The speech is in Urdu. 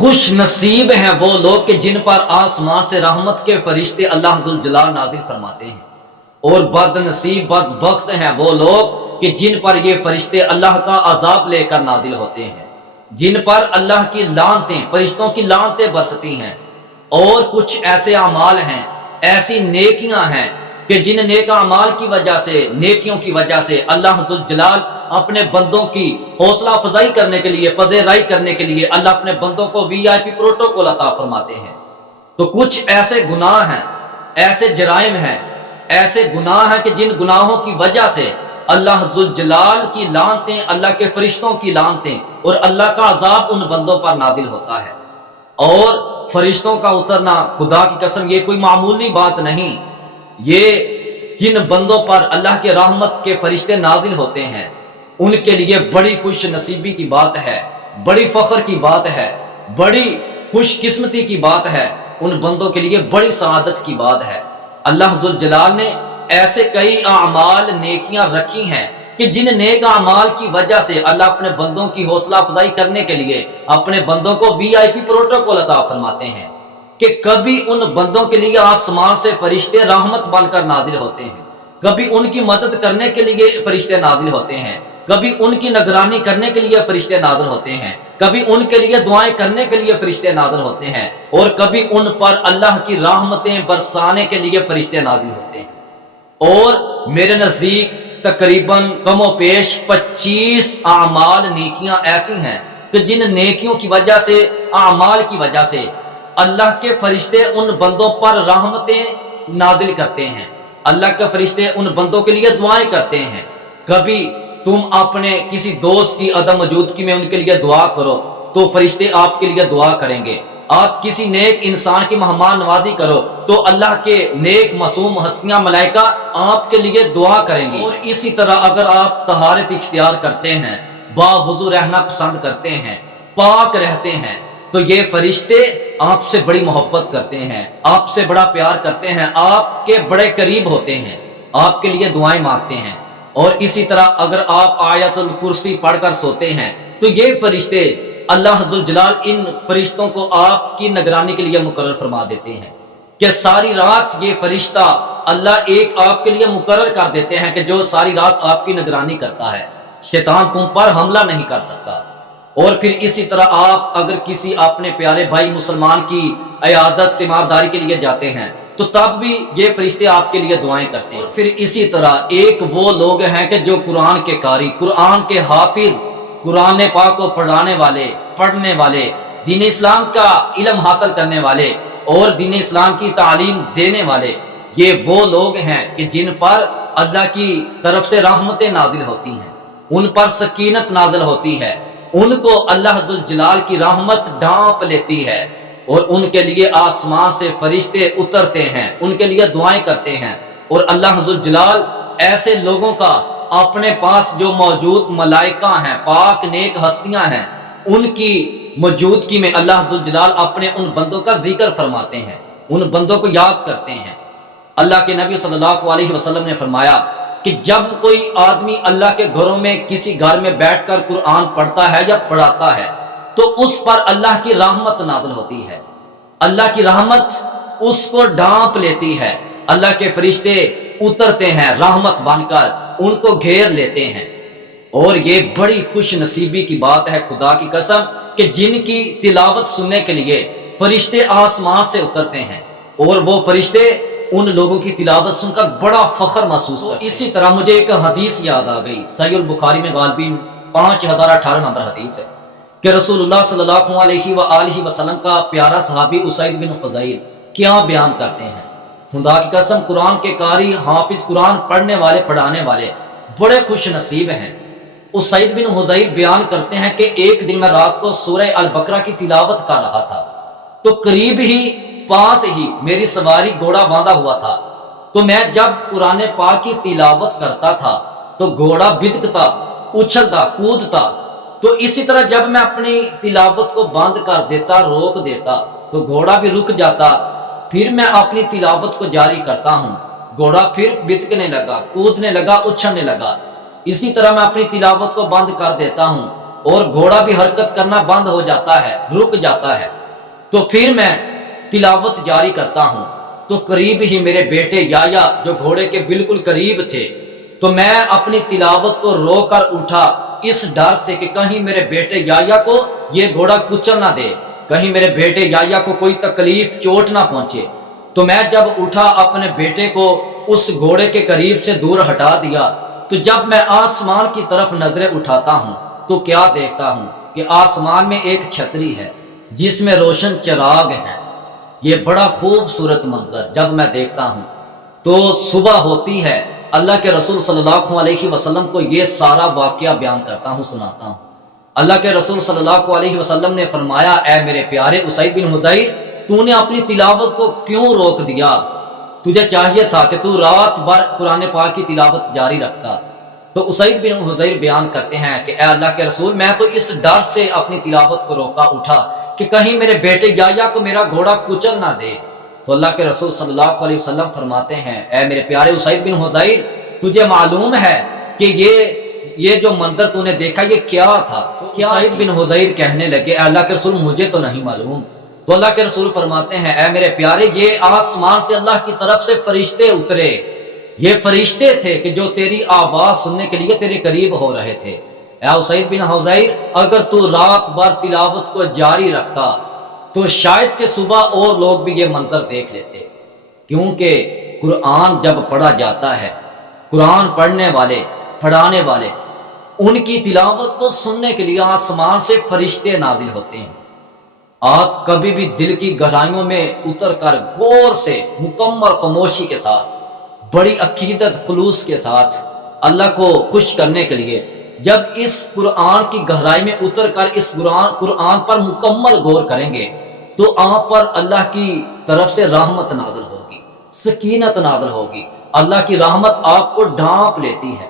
خوش نصیب ہیں وہ لوگ کہ جن پر آسمان سے رحمت کے فرشتے اللہ ذوالجلال نازل فرماتے ہیں، اور بد نصیب بدبخت ہیں وہ لوگ کہ جن پر یہ فرشتے اللہ کا عذاب لے کر نازل ہوتے ہیں، جن پر اللہ کی لعنتیں، فرشتوں کی لعنتیں برستی ہیں۔ اور کچھ ایسے اعمال ہیں، ایسی نیکیاں ہیں کہ جن نیک اعمال کی وجہ سے، نیکیوں کی وجہ سے اللہ ذوالجلال اپنے بندوں کی حوصلہ افزائی کرنے کے لیے، پذیرائی کرنے کے لیے اللہ اپنے بندوں کو VIP پروٹوکول عطا فرماتے ہیں۔ تو کچھ ایسے گناہ ہیں، ایسے جرائم ہیں، ایسے گناہ ہیں کہ جن گناہوں کی وجہ سے اللہ ذوالجلال کی لعنتیں، اللہ کے فرشتوں کی لعنتیں اور اللہ کا عذاب ان بندوں پر نازل ہوتا ہے۔ اور فرشتوں کا اترنا، خدا کی قسم، یہ کوئی معمولی بات نہیں۔ یہ جن بندوں پر اللہ کے رحمت کے فرشتے نازل ہوتے ہیں ان کے لیے بڑی خوش نصیبی کی بات ہے، بڑی فخر کی بات ہے، بڑی خوش قسمتی کی بات ہے، ان بندوں کے لیے بڑی سعادت کی بات ہے۔ اللہ ذوالجلال نے ایسے کئی اعمال، نیکیاں رکھی ہیں کہ جن نیک اعمال کی وجہ سے اللہ اپنے بندوں کی حوصلہ افزائی کرنے کے لیے اپنے بندوں کو VIP پروٹوکول عطا فرماتے ہیں کہ کبھی ان بندوں کے لیے آسمان سے فرشتے رحمت بن کر نازل ہوتے ہیں، کبھی ان کی مدد کرنے کے لیے فرشتے نازل ہوتے ہیں، کبھی ان کی نگرانی کرنے کے لیے فرشتے نازل ہوتے ہیں، کبھی ان کے لیے دعائیں کرنے کے لیے فرشتے نازل ہوتے ہیں، اور کبھی ان پر اللہ کی رحمتیں برسانے کے لیے فرشتے نازل ہوتے ہیں۔ اور میرے نزدیک تقریباً کم و بیش 25 اعمال، نیکیاں ایسی ہیں کہ جن نیکیوں کی وجہ سے، اعمال کی وجہ سے اللہ کے فرشتے ان بندوں پر رحمتیں نازل کرتے ہیں، اللہ کے فرشتے ان بندوں کے لیے دعائیں کرتے ہیں۔ کبھی تم اپنے کسی دوست کی عدم موجودگی میں ان کے لیے دعا کرو تو فرشتے آپ کے لیے دعا کریں گے۔ آپ کسی نیک انسان کی مہمان نوازی کرو تو اللہ کے نیک معصوم ہستیاں، ملائکہ آپ کے لیے دعا کریں گی۔ اور اسی طرح اگر آپ طہارت اختیار کرتے ہیں، باوضو رہنا پسند کرتے ہیں، پاک رہتے ہیں، تو یہ فرشتے آپ سے بڑی محبت کرتے ہیں، آپ سے بڑا پیار کرتے ہیں، آپ کے بڑے قریب ہوتے ہیں، آپ کے لیے دعائیں مانگتے ہیں۔ اور اسی طرح اگر آپ آیت الکرسی پڑھ کر سوتے ہیں تو یہ فرشتے، اللہ ذوالجلال ان فرشتوں کو آپ کی نگرانی کے لیے مقرر فرما دیتے ہیں کہ ساری رات یہ فرشتہ اللہ ایک آپ کے لیے مقرر کر دیتے ہیں کہ جو ساری رات آپ کی نگرانی کرتا ہے، شیطان تم پر حملہ نہیں کر سکتا۔ اور پھر اسی طرح آپ اگر کسی اپنے پیارے بھائی مسلمان کی عیادت، تیمارداری کے لیے جاتے ہیں تو تب بھی یہ فرشتے آپ کے لیے دعائیں کرتے ہیں۔ پھر اسی طرح ایک وہ لوگ ہیں کہ جو قرآن کے قاری، قرآن کے حافظ، قرآن پاک کو پڑھنے والے، دین اسلام کا علم حاصل کرنے والے اور دین اسلام کی تعلیم دینے والے، یہ وہ لوگ ہیں کہ جن پر اللہ کی طرف سے رحمتیں نازل ہوتی ہیں، ان پر سکینت نازل ہوتی ہے، ان کو اللہ ذوالجلال کی رحمت ڈھانپ لیتی ہے، اور ان کے لیے آسمان سے فرشتے اترتے ہیں، ان کے لیے دعائیں کرتے ہیں۔ اور اللہ ذوالجلال ایسے لوگوں کا اپنے پاس جو موجود ملائکہ ہیں، پاک نیک ہستیاں ہیں، ان کی موجودگی میں اللہ ذوالجلال اپنے ان بندوں کا ذکر فرماتے ہیں، ان بندوں کو یاد کرتے ہیں۔ اللہ کے نبی صلی اللہ علیہ وسلم نے فرمایا کہ جب کوئی آدمی اللہ کے گھروں میں کسی گھر میں بیٹھ کر قرآن پڑھتا ہے یا پڑھاتا ہے تو اس پر اللہ کی رحمت نازل ہوتی ہے، اللہ کی رحمت اس کو ڈھانپ لیتی ہے، اللہ کے فرشتے اترتے ہیں رحمت بن کر، ان کو گھیر لیتے ہیں۔ اور یہ بڑی خوش نصیبی کی بات ہے، خدا کی قسم، کہ جن کی تلاوت سننے کے لیے فرشتے آسمان سے اترتے ہیں، اور وہ فرشتے ان لوگوں کی تلاوت سن کر بڑا فخر محسوس کرتے ہیں۔ اسی طرح مجھے ایک حدیث یاد آ گئی، صحیح البخاری میں غالباً 5018 نمبر حدیث ہے کہ رسول اللہ صلی اللہ علیہ وآلہ وسلم کا پیارا صحابی اسید بن حضیر کیا بیان کرتے ہیں۔ خدا کی قسم، قرآن کے قاری، حافظ، قرآن پڑھنے والے، پڑھانے والے بڑے خوش نصیب ہیں۔ اسید بن حضیر بیان کرتے ہیں کہ ایک دن میں رات کو سورہ البقرہ کی تلاوت کر رہا تھا تو قریب ہی، پاس ہی میری سواری گھوڑا باندھا ہوا تھا، تو میں جب قرآن پاک کی تلاوت کرتا تھا تو گھوڑا بدکتا، اچھلتا، کودتا، تو اسی طرح جب میں اپنی تلاوت کو بند کر دیتا، روک دیتا، تو گھوڑا بھی رک جاتا، پھر میں اپنی تلاوت کو جاری کرتا ہوں، گھوڑا پھر بتکنے لگا، کودنے لگا، اچھلنے لگا۔ اسی طرح میں اپنی تلاوت کو بند کر دیتا ہوں، اور گھوڑا بھی حرکت کرنا بند ہو جاتا ہے، رک جاتا ہے، تو پھر میں تلاوت جاری کرتا ہوں تو قریب ہی میرے بیٹے یایا جو گھوڑے کے بالکل قریب تھے، تو میں اپنی تلاوت کو رو کر اٹھا اس ڈر سے کہ کہیں میرے بیٹے یایا کو یہ گھوڑا کچل نہ دے، کہیں میرے بیٹے یایا کو کوئی تکلیف چوٹ نہ پہنچے۔ تو میں جب اٹھا اپنے بیٹے کو اس گھوڑے کے قریب سے دور ہٹا دیا، تو جب میں آسمان کی طرف نظریں اٹھاتا ہوں تو کیا دیکھتا ہوں کہ آسمان میں ایک چھتری ہے جس میں روشن چراغ ہیں۔ یہ بڑا خوبصورت منظر جب میں دیکھتا ہوں تو صبح ہوتی ہے، اللہ کے رسول صلی اللہ علیہ وسلم کو یہ سارا واقعہ بیان کرتا ہوں، سناتا ہوں۔ اللہ کے رسول صلی اللہ علیہ وسلم نے فرمایا، اے میرے پیارے اسید بن حضیر، تو نے اپنی تلاوت کو کیوں روک دیا؟ تجھے چاہیے تھا کہ تو رات بھر قرآن پاک کی تلاوت جاری رکھتا۔ تو اسید بن حضیر بیان کرتے ہیں کہ اے اللہ کے رسول، میں تو اس ڈر سے اپنی تلاوت کو روکا اٹھا کہ کہیں میرے بیٹے یایا کو میرا گھوڑا کچل نہ دے۔ تو اللہ کے رسول صلی اللہ علیہ وسلم فرماتے ہیں، اے میرے پیارے اسید بن حضیر، تجھے معلوم ہے کہ یہ جو منظر تو نے دیکھا یہ کیا تھا؟ اسید بن حضیر کہنے لگے، اے اللہ کے رسول مجھے تو نہیں معلوم۔ تو اللہ کے رسول فرماتے ہیں، اے میرے پیارے، یہ آسمان سے اللہ کی طرف سے فرشتے اترے، یہ فرشتے تھے کہ جو تیری آواز سننے کے لیے تیرے قریب ہو رہے تھے۔ اے اسید بن حضیر، اگر تو رات بھر تلاوت کو جاری رکھتا تو شاید کہ صبح اور لوگ بھی یہ منظر دیکھ لیتے، کیونکہ قرآن جب پڑھا جاتا ہے، قرآن پڑھنے والے، پڑھانے والے، ان کی تلاوت کو سننے کے لیے آسمان سے فرشتے نازل ہوتے ہیں۔ آپ کبھی بھی دل کی گہرائیوں میں اتر کر غور سے، مکمل خاموشی کے ساتھ، بڑی عقیدت خلوص کے ساتھ اللہ کو خوش کرنے کے لیے جب اس قرآن کی گہرائی میں اتر کر اس قرآن پر مکمل غور کریں گے تو آپ پر اللہ کی طرف سے رحمت نازل ہوگی، سکینت نازل ہوگی، اللہ کی رحمت آپ کو ڈھانپ لیتی ہے۔